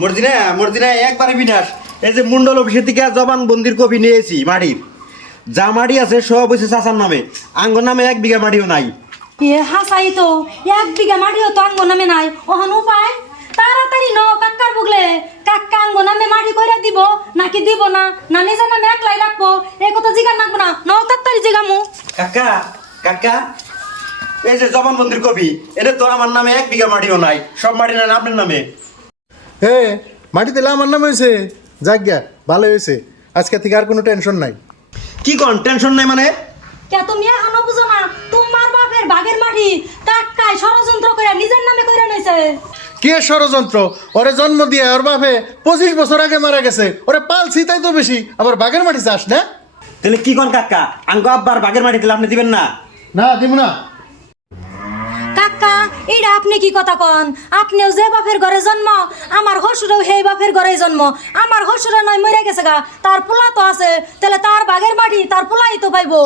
মর্জিনা একবারে বিনাশ। এই যে মন্ডল অফিসের থেকে জবানবন্দির কপি নিয়েছি মাটির। যা মাটি আছে সব হয়েছে চাচার নামে, আঙ্গর নামে 1 বিঘা মাটিও নাই। হাসাই তো 1 বিঘা মাটিও তো আঙ্গ নামে নাই। ওহন উপায় তাড়াতাড়ি ন কাক্কার বুগলে কাক্কা আঙ্গ নামে মাটি কইরা দিব নাকি দিব না, না নিজের নামে একলাই রাখবো এই কথা জিগার নাকবো না। ন তাড়াতাড়ি জিগামু। কাকা এই যে জবানবন্দির কপি, এটা তো আমার নামে 1 বিঘা মাটিও নাই, সব মাটি নাই আপনার নামে। হে মাটি দিলে আমার নামে হয়েছে, যাজ্ঞা ভালো হয়েছে, আজকে থেকে আর কোনো টেনশন নাই। কি কোন টেনশন নাই মানে? কে তুমি এখনো বুঝো না? তোমার বাপের বাগের মাটি কাক্কায় ষড়যন্ত্র করে নিজের নামে কইরা নইছে। কে ষড়যন্ত্র? ওরে জন্ম দিয়ে ওর বাপে 25 বছর আগে মারা গেছে, ওরে পালছি তাই তো বেশি, আবার বাগের মাটি চাস না? তাহলে কি কোন কাকা, আঙ্গ আব্বার বাগের মাটি দিলে আপনি দিবেন না? না দিব না। কাকা এইটা আপনি কি কথা কন? আপনিও যে বাপের ঘরে জন্ম, আমার হসুরেও সেই বাপের ঘরে জন্ম। আমার হসুরে নয় মরে গেছে গা, তার পোলা তো আছে, তাহলে তার বাগের মাটি তার পোলাই তো পাইবো।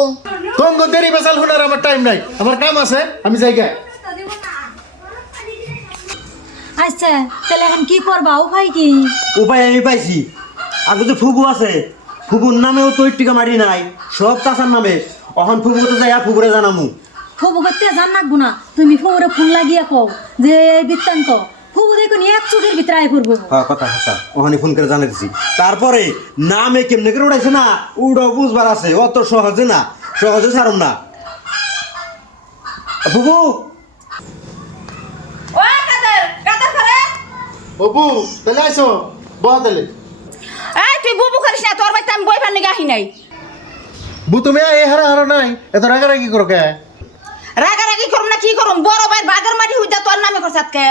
তোমগো দেরি বেসাল শোনার আমার টাইম নাই, আমার কাম আছে, আমি যাই গে। আচ্ছা তাহলে এখন কি করবা? উপায় কি? উপায় আমি পাইছি। আগে যে ফুবু আছে, ফুবুর নামেও তো 1 টাকা মাটি নাই, সব চাচার নামে। অহন ফুবু তো যাই ফুবুরে জানামু। ফুবু করতে জান নাকবো না, তুমি ফুবুরে ফোন লাগিয়া কও যে এই বৃত্তান্ত। ফুবু দেখুন 1 চুটির ভিতরে আই পড়বো। হ্যাঁ কথা হাসা, ওখানে ফোন করে জানাই দিছি। তারপরে নামে কেমনে করে উড়াইছে না, উড়াও বুঝবার আছে, অত সহজে না, সহজে ছাড়ুম না। ফুবু ওই কাদের করে অপু তাহলে আইসো, বহা তাহলে। এই তুই বুবু করিস না, তোর বাড়িতে আমি বই পানি গাহি নাই। বু তুমি এই হারা হারা নাই, এত রাগারাগি করো কে? রাগারাগি করুম না কি করুম, বড় ভাই বাগের মাটি হইতা তোর নামে করছাত কে?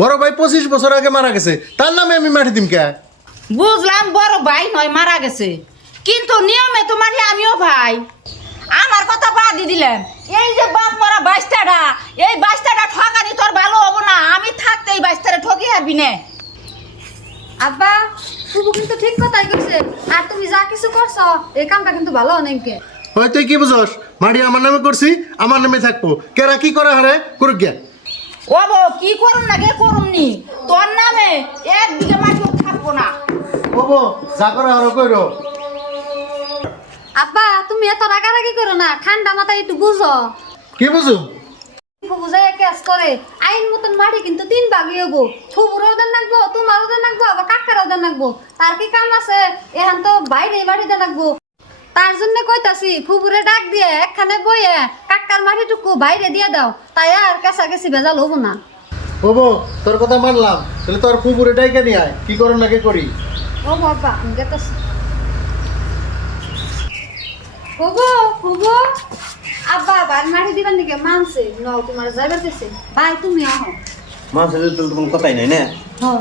বড় ভাই 25 বছর আগে মারা গেছে, তার নামে আমি মাটি দিম কে? বুঝলাম বড় ভাই নয় মারা গেছে, কিন্তু নিয়মে তোমার আমিও ভাই। আমার কথা বাদ দিলাম, এই যে বাপ মরা বাইস্তাটা, এই বাইস্তাটা ঠকানি তোর ভালো হবো না। আমি থাকতে এই বাইস্তাটা ঠকি হারবি না। আব্বা ফুবু কিন্তু ঠিক কথাই কইছে, আর তুমি যা কিছু করছো এই কামটা কিন্তু ভালো অনেককে। ওই তুই কি বুঝস? মাটি আমার নামে করছি, আমার নামে থাকবো, কেরা কি করে হারে করুক গে। ও বো কি করুম না গে করুম নি, তোর নামে 1 বিঘা মাটিও থাকবো না। ওবো যা করে হারো কইরো। আব্বা তুমি এত রাগারাগি করো না, ঠান্ডা মাথায় একটু বুঝো। কি বুঝু? ফুবু যায় কেস করে আইন মতন মাটি কিন্তু 3 ভাগই হবো। ফুবুরও দেন নাকবো, তোমারও দেন নাকবো, আবার কাকারও দেন নাকবো। তার কি কাম আছে? এখন তো বাইরে মাটি দেন নাকবো। তার জন্য কইতাছি ফুবুরে ডাক দিয়ে একখানে বইয়ে কাকার মাটিটুকু বাইরে দিয়ে দাও, তাই আর কাছাকাছি ভেজাল হবো না। ওবো তোর কথা মানলাম, তাহলে তোর ফুপুরে ডাইকে নিয়ে আয়, কি করো নাকি করি। ও বাবা আমি গেতাছি। ফুবু ফুবু আব্বা বাড়ি মাটি দিবার নিকে মানছে ন, তোমার যাইবার দিছে ভাই, তুমি আহ। মানুষের তো কোনো কথাই নাই না। হ্যাঁ